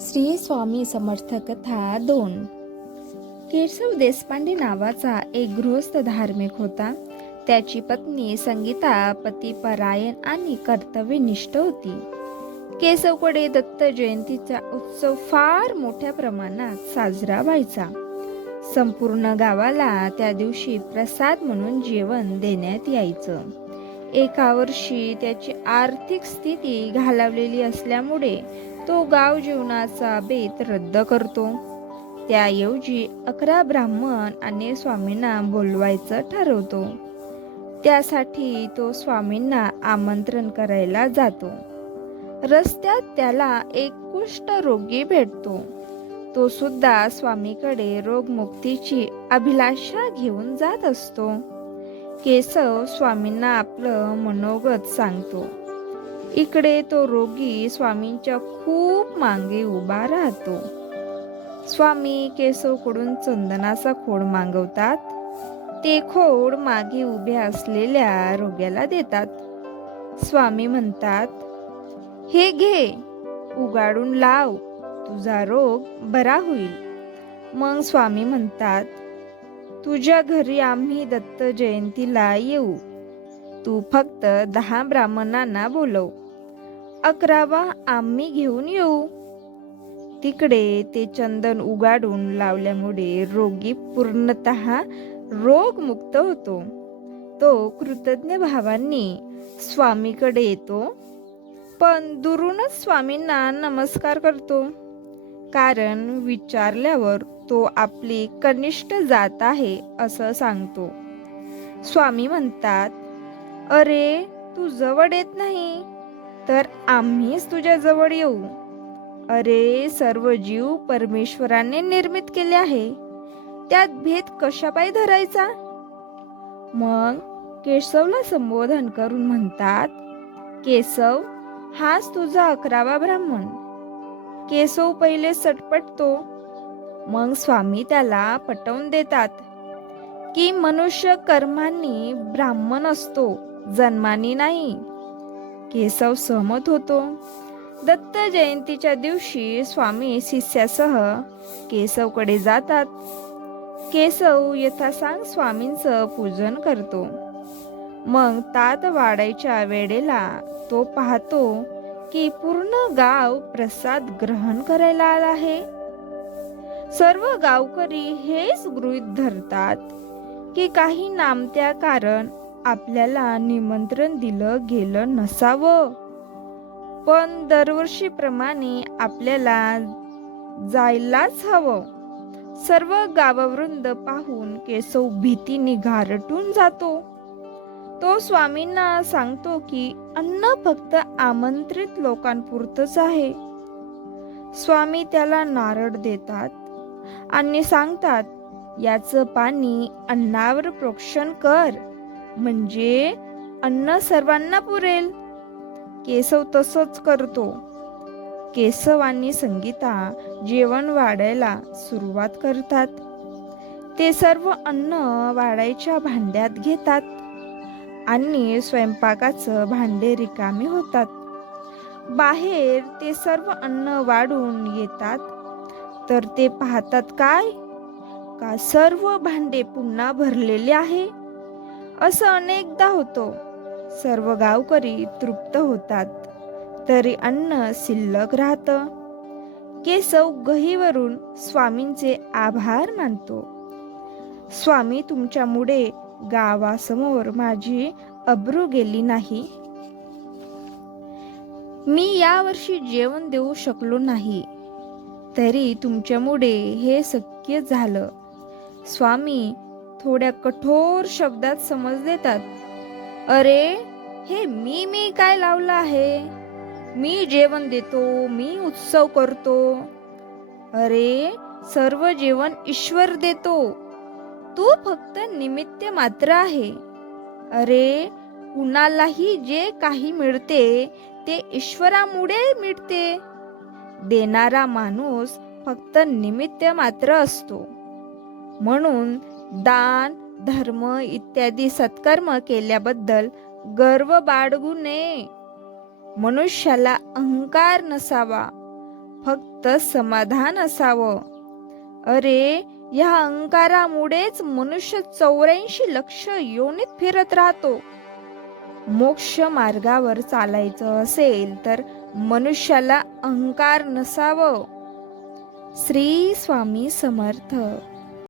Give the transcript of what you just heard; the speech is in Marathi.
श्री स्वामी समर्थ कथा 2. केशव देशपांडे नावाचा एक गृहस्थ धार्मिक होता. त्याची पत्नी संगीता पतिपरायण आणि कर्तव्यनिष्ठ होती. केशवकडे दत्त जयंतीचा उत्सव फार मोठ्या प्रमाणात साजरा व्हायचा. संपूर्ण गावाला त्या दिवशी प्रसाद म्हणून जेवण देण्यात यायचं. एका वर्षी त्याची आर्थिक स्थिती घालावलेली असल्यामुळे तो गाव जेवणाचा बेत रद्द करतो. त्याऐवजी 11 ब्राह्मण आणि स्वामींना बोलवायचं ठरवतो. त्यासाठी तो स्वामींना आमंत्रण करायला जातो. रस्त्यात त्याला एक कुष्ठरोगी भेटतो. तो सुद्धा स्वामीकडे रोगमुक्तीची अभिलाषा घेऊन जात असतो. केशव स्वामींना आपलं मनोगत सांगतो. इकडे तो रोगी स्वामींच्या खूप मागे उभा राहतो. स्वामी केशवकडून चंदनाचा खोड मागवतात. ते खोड मागे उभ्या असलेल्या रोग्याला देतात. स्वामी म्हणतात, हे घे, उगाडून लाव, तुझा रोग बरा होईल. मग स्वामी म्हणतात, तुझ्या घरी आम्ही दत्त जयंतीला येऊ. तू फक्त 10 ब्राह्मणांना बोलव, 11वा आम्ही घेऊन येऊ. तिकडे ते चंदन उगाडून लावल्यामुळे रोगी पूर्णतः रोगमुक्त होतो. तो कृतज्ञ भावांनी स्वामीकडे येतो, पण दुरूनच स्वामींना नमस्कार करतो. कारण विचारल्यावर तो आपली कनिष्ठ जात आहे असं सांगतो. स्वामी म्हणतात, अरे तू जवळ येत नाही तर आम्हीच तुझ्या जवळ येऊ. अरे सर्व जीव परमेश्वराने निर्मित केले आहे, त्यात भेद कशापायी धरायचा. मग केशवला संबोधन करून म्हणतात, केशव, हाच तुझा 11वा ब्राह्मण. केशव पहिले सटपटतो. मग स्वामी त्याला पटवून देतात की मनुष्य कर्मांनी ब्राह्मण असतो, जन्मानी नाही. केशव सहमत होतो. दत्त जयंतीच्या दिवशी स्वामी शिष्यासह केशवकडे जातात. केशव यथासांग स्वामींचं पूजन करतो. मग तात वाढायच्या वेळेला तो पाहतो की पूर्ण गाव प्रसाद ग्रहण करायला आला आहे. सर्व गावकरी हेच गृहीत धरतात की काही नामत्या कारण आपल्याला निमंत्रण दिलं गेलं नसावं. पण दरवर्षीप्रमाणे आपल्याला जायलाच हवं. सर्व गाववृंद पाहून केशव भीतीने घारटून जातो. तो स्वामींना सांगतो की अन्न फक्त आमंत्रित लोकांपुरतच आहे. स्वामी त्याला नारळ देतात आणि सांगतात, याचं पाणी अन्नावर प्रोक्षण कर, म्हणजे अन्न सर्वांना पुरेल. केशव तसंच करतो. केशव आणि संगीता जेवण वाढायला सुरुवात करतात. ते सर्व अन्न वाढायच्या भांड्यात घेतात आणि स्वयंपाकाचं भांडे रिकामे होतात. बाहेर ते सर्व अन्न वाढून येतात तर ते पाहतात काय, का सर्व भांडे पुन्हा भरलेले आहे. असं अनेकदा होतो. सर्व गावकरी तृप्त होतात तरी अन्न शिल्लक राहतं. केशव गहिवरून स्वामींचे आभार मानतो. स्वामी, तुमच्यामुळे गावासमोर माझी अब्रू गेली नाही. मी यावर्षी जेवण देऊ शकलो नाही, तरी तुमच्यामुळे हे शक्य झालं. स्वामी थोड्या कठोर शब्दात समज देतात, अरे हे मी काय लावलं आहे. मी जेवण देतो, मी उत्सव करतो. अरे सर्व जेवण ईश्वर देतो, तू फक्त निमित्त मात्र आहे. अरे कुणालाही जे काही मिळते ते ईश्वरामुळे मिळते. देणारा माणूस फक्त निमित्त मात्र असतो. म्हणून दान, धर्म इत्यादी सत्कर्म केल्याबद्दल गर्व बाळगू नये. मनुष्याला अहंकार नसावा, फक्त समाधान असावं. अरे, या अहंकारामुळेच मनुष्य 84 लक्ष योनीत फिरत राहतो. मोक्ष मार्गावर चालायचं असेल तर मनुष्याला अहंकार नसावं. श्री स्वामी समर्थ.